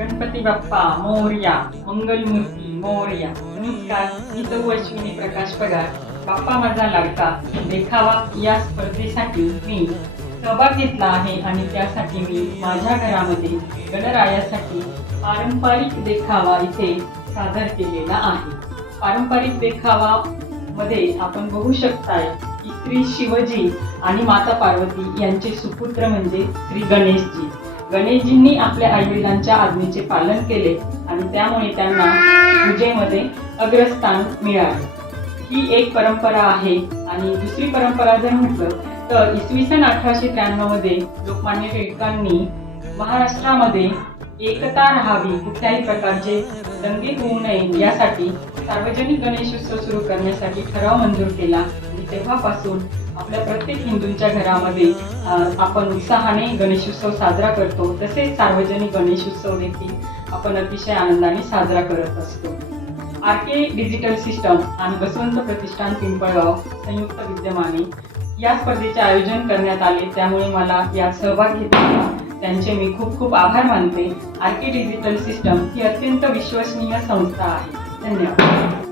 गणपती बाप्पा मोर्या मंगलमूर्ती मोर्या. नमस्कार मी सौ अश्विनी प्रकाश पगार. बाप्पा माझा लाडका देखावा या स्पर्धेसाठी मी सहभाग घेतला आहे आणि त्यासाठी मी माझ्या घरामध्ये गणरायासाठी पारंपरिक देखावा इथे सादर केलेला आहे. पारंपरिक देखावा मध्ये आपण बघू शकताय की श्री शिवजी आणि माता पार्वती यांचे सुपुत्र म्हणजे श्री गणेशजी. गणेशजींनी आपल्या आईवडिलांच्या आज्ञेचे पालन केले आणि त्यामुळे त्यांना पूजेमध्ये अग्रस्थान मिळाले. ही एक परंपरा आहे आणि दुसरी परंपरा जर म्हटलं तर इसवी सन अठराशे त्र्याण्णवमध्ये लोकमान्य टिळकांनी महाराष्ट्रामध्ये एकता राहावी कुठल्याही प्रकारचे दंगे होऊ नये यासाठी सार्वजनिक गणेशोत्सव सुरू करण्यासाठी ठराव मंजूर केला आणि तेव्हापासून आपल्या प्रत्येक हिंदूंच्या घरामध्ये आपण उत्साहाने गणेशोत्सव साजरा करतो. तसेच सार्वजनिक गणेशोत्सव देखील आपण अतिशय आनंदाने साजरा करत असतो. आर के डिजिटल सिस्टम आणि बसवंत प्रतिष्ठान पिंपळगाव संयुक्त विद्यमाने या स्पर्धेचे आयोजन करण्यात आले. त्यामुळे मला यात सहभाग घेतला. त्यांचे मी खूप खूप आभार मानते. आर के डिजिटल सिस्टम ही अत्यंत विश्वसनीय संस्था आहे. धन्यवाद.